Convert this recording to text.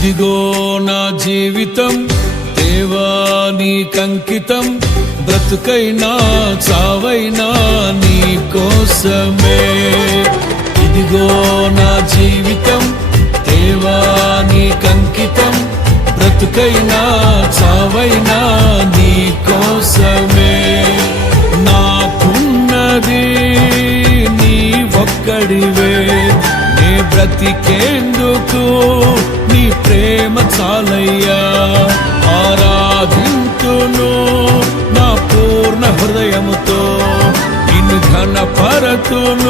ఇదిగో నా జీవితం దేవా నీకంకితం, బ్రతుకైనా చావైనా నీ కోసమే. ఇదిగో నా జీవితం దేవా నీకంకితం, బ్రతుకైనా చావైనా నీ కోసమే. నాకున్నది నీ ఒక్కడివే, నే బ్రతికేందుకు నీ ప్రేమ చాలయ్యా. ఆరాధింతును నా పూర్ణ హృదయముతో, నిన్ను ఘనపరతును